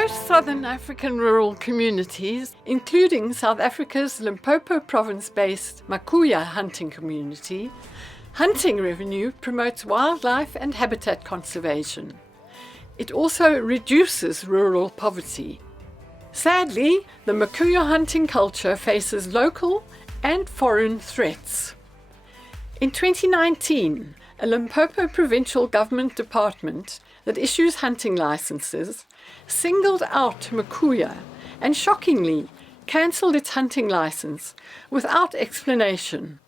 most southern African rural communities, including South Africa's Limpopo province-based Makuya hunting community, hunting revenue promotes wildlife and habitat conservation. It also reduces rural poverty. Sadly, the Makuya hunting culture faces local and foreign threats. In 2019, a Limpopo provincial government department that issues hunting licenses singled out Makuya and shockingly cancelled its hunting license without explanation.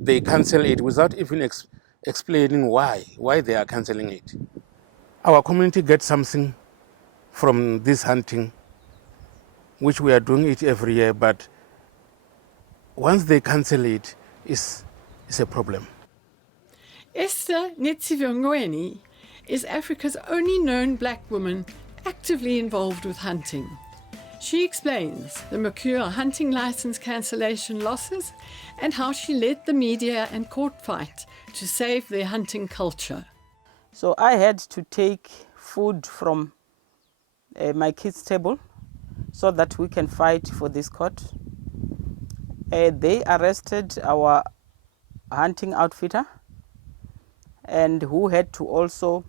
They cancel it without even explaining why they are cancelling it. Our community gets something from this hunting, which we are doing it every year, but once they cancel it, it's a problem. Esther Netsivongweni is Africa's only known black woman actively involved with hunting. She explains the Makuya hunting license cancellation losses and how she led the media and court fight to save their hunting culture. So I had to take food from my kids' table so that we can fight for this court. They arrested our hunting outfitter and who had to also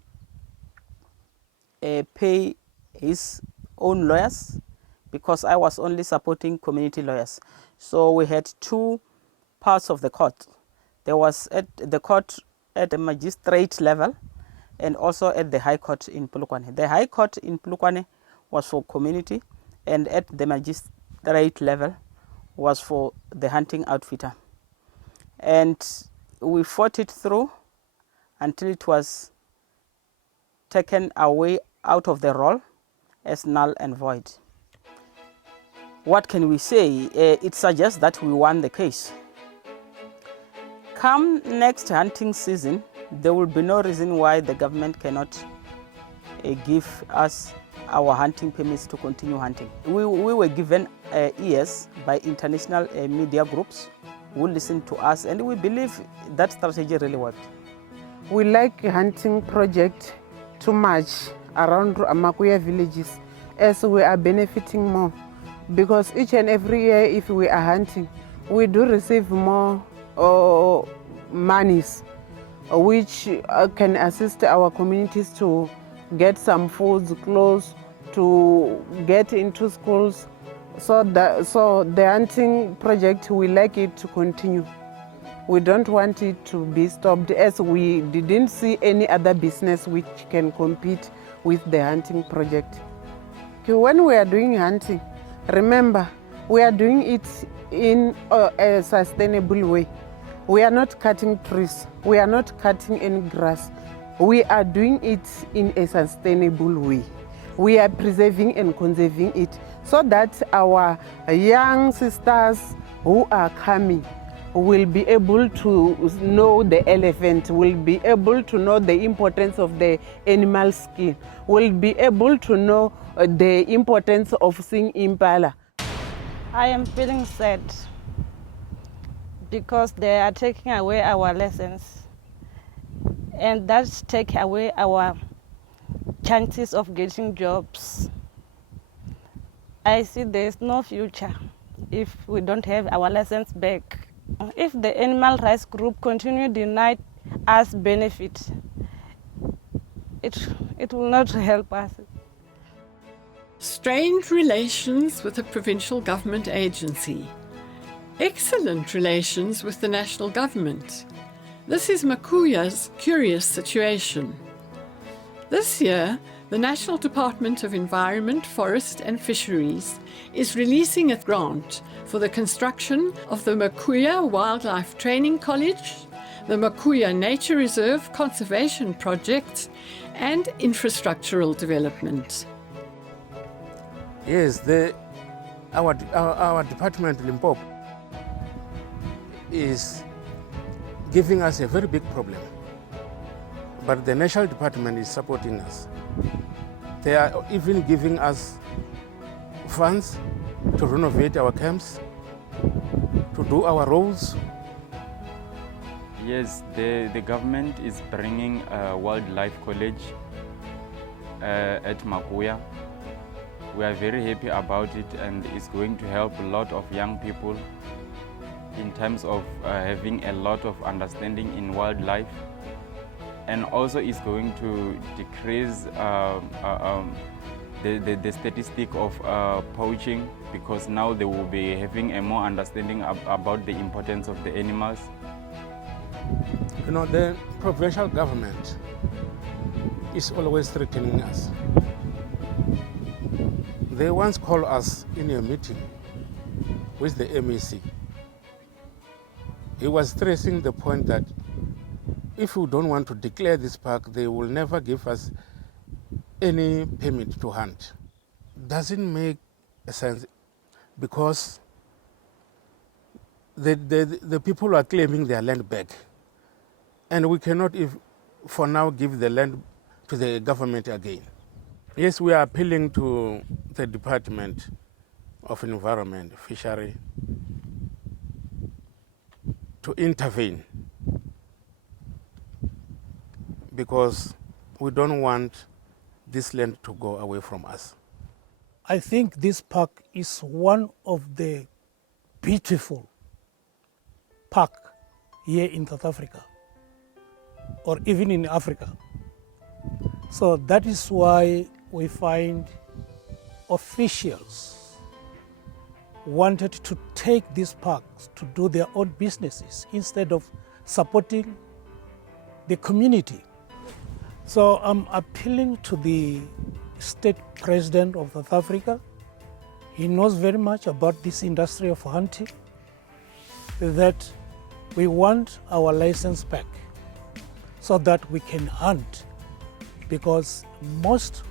pay his own lawyers because I was only supporting community lawyers. So we had two parts of the court. There was at the court at the magistrate level and also at the High Court in Polokwane. The High Court in Polokwane was for community, and at the magistrate level was for the hunting outfitter. And we fought it through until it was taken away out of the roll as null and void. What can we say? It suggests that we won the case. Come next hunting season, there will be no reason why the government cannot give us our hunting permits to continue hunting. We were given ears by international media groups who listened to us, and we believe that strategy really worked. We like hunting project too much around Makuya villages as we are benefiting more, because each and every year if we are hunting, we do receive more monies which can assist our communities to get some foods, clothes, to get into schools. So the hunting project, we like it to continue. We don't want it to be stopped, as we didn't see any other business which can compete with the hunting project. When we are doing hunting, remember, we are doing it in a sustainable way. We are not cutting trees. We are not cutting any grass. We are doing it in a sustainable way. We are preserving and conserving it so that our young sisters who are coming will be able to know the elephant, will be able to know the importance of the animal skin, will be able to know the importance of seeing impala. I am feeling sad because they are taking away our lessons, and that take away our chances of getting jobs. I see there is no future if we don't have our lessons back. If the animal rights group continue deny us benefit, it will not help us. Strained relations with a provincial government agency. Excellent relations with the national government. This is Makuya's curious situation. This year, the National Department of Environment, Forest and Fisheries is releasing a grant for the construction of the Makuya Wildlife Training College, the Makuya Nature Reserve Conservation Project, and infrastructural development. Yes, our department, Limpopo, is giving us a very big problem. But the national department is supporting us. They are even giving us funds to renovate our camps, to do our roads. Yes, the government is bringing a wildlife college at Makuya, We are very happy about it, and it's going to help a lot of young people in terms of having a lot of understanding in wildlife, and also it's going to decrease the statistic of poaching, because now they will be having a more understanding about the importance of the animals. You know, the provincial government is always threatening us. They once called us in a meeting with the MEC. He was stressing the point that if we don't want to declare this park, they will never give us any permit to hunt. Doesn't make sense, because the people are claiming their land back, and we cannot, for now, give the land to the government again. Yes, we are appealing to the Department of Environment, Fishery, to intervene, because we don't want this land to go away from us. I think this park is one of the beautiful park here in South Africa, or even in Africa. So that is why we find officials wanted to take these parks to do their own businesses instead of supporting the community. So I'm appealing to the state president of South Africa. He knows very much about this industry of hunting, that we want our license back so that we can hunt, because most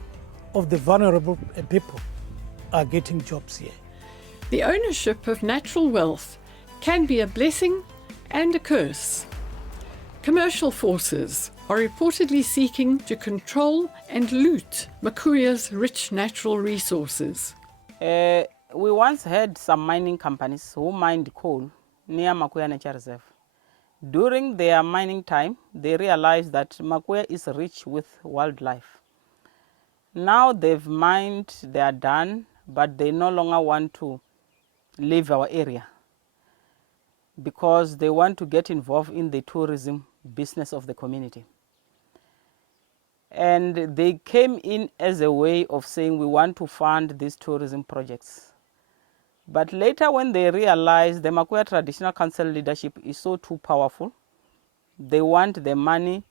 of the vulnerable people are getting jobs here. The ownership of natural wealth can be a blessing and a curse. Commercial forces are reportedly seeking to control and loot Makuya's rich natural resources. We once had some mining companies who mined coal near Makuya Nature Reserve. During their mining time, they realized that Makuya is rich with wildlife. Now they've mined, they are done, but they no longer want to leave our area because they want to get involved in the tourism business of the community. And they came in as a way of saying we want to fund these tourism projects. But later, when they realized the Makuya Traditional Council leadership is so too powerful, they want the money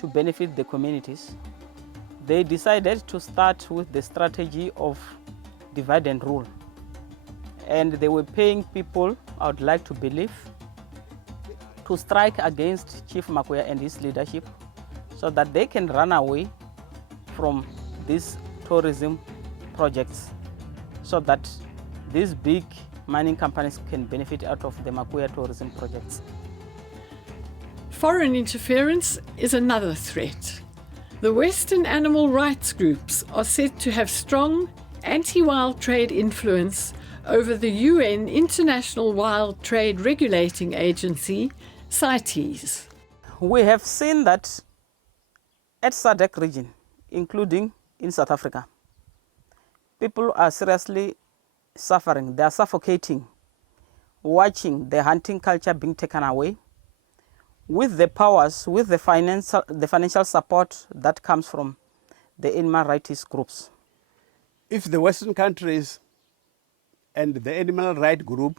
to benefit the communities, they decided to start with the strategy of divide and rule. And they were paying people, I would like to believe, to strike against Chief Makuya and his leadership so that they can run away from these tourism projects, so that these big mining companies can benefit out of the Makuya tourism projects. Foreign interference is another threat. The Western animal rights groups are said to have strong anti-wild trade influence over the UN International Wild Trade Regulating Agency, CITES. We have seen that at SADC region, including in South Africa, people are seriously suffering. They are suffocating, watching the hunting culture being taken away, with the powers, with the financial support that comes from the animal rights groups. If the Western countries and the animal rights group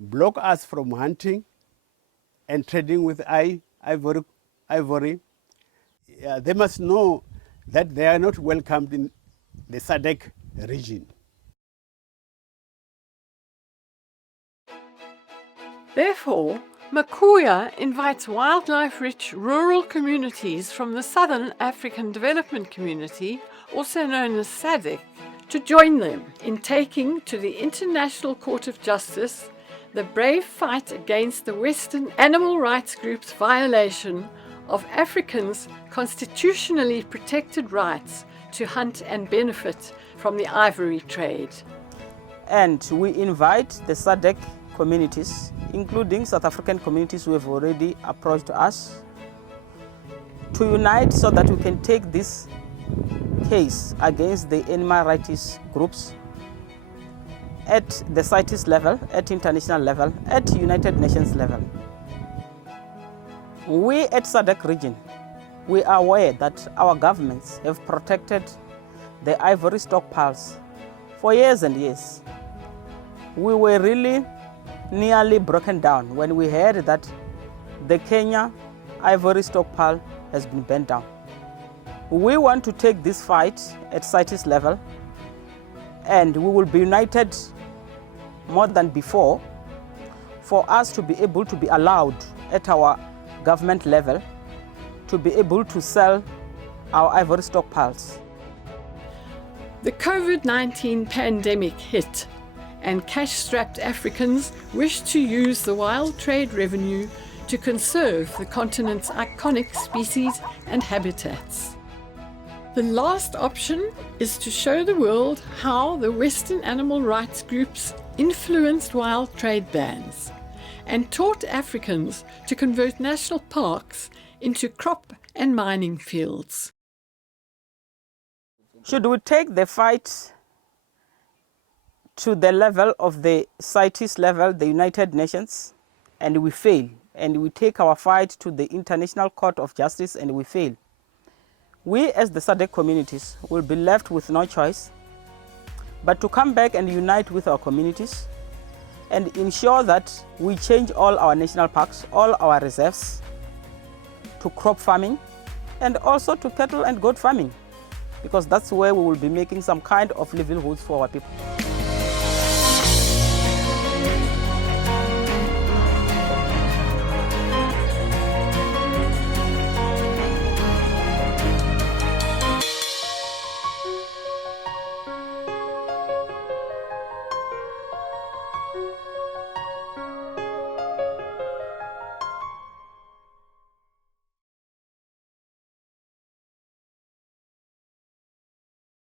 block us from hunting and trading with ivory, they must know that they are not welcomed in the SADC region. Therefore, Makuya invites wildlife-rich rural communities from the Southern African Development Community, also known as SADC, to join them in taking to the International Court of Justice the brave fight against the Western animal rights group's violation of Africans' constitutionally protected rights to hunt and benefit from the ivory trade. And we invite the SADC communities, including South African communities who have already approached us, to unite so that we can take this case against the animal rights groups at the CITES level, at international level, at United Nations level. We at SADC region, we are aware that our governments have protected the ivory stockpiles for years and years. We were really nearly broken down when we heard that the Kenya ivory stockpile has been burnt down. We want to take this fight at CITES level, and we will be united more than before for us to be able to be allowed at our government level to be able to sell our ivory stockpiles. The COVID-19 pandemic hit, and cash-strapped Africans wished to use the wild trade revenue to conserve the continent's iconic species and habitats. The last option is to show the world how the Western animal rights groups influenced wild trade bans and taught Africans to convert national parks into crop and mining fields. Should we take the fight to the level of the CITES level, the United Nations, and we fail, and we take our fight to the International Court of Justice and we fail, we as the SADC communities will be left with no choice but to come back and unite with our communities and ensure that we change all our national parks, all our reserves to crop farming and also to cattle and goat farming, because that's where we will be making some kind of livelihoods for our people.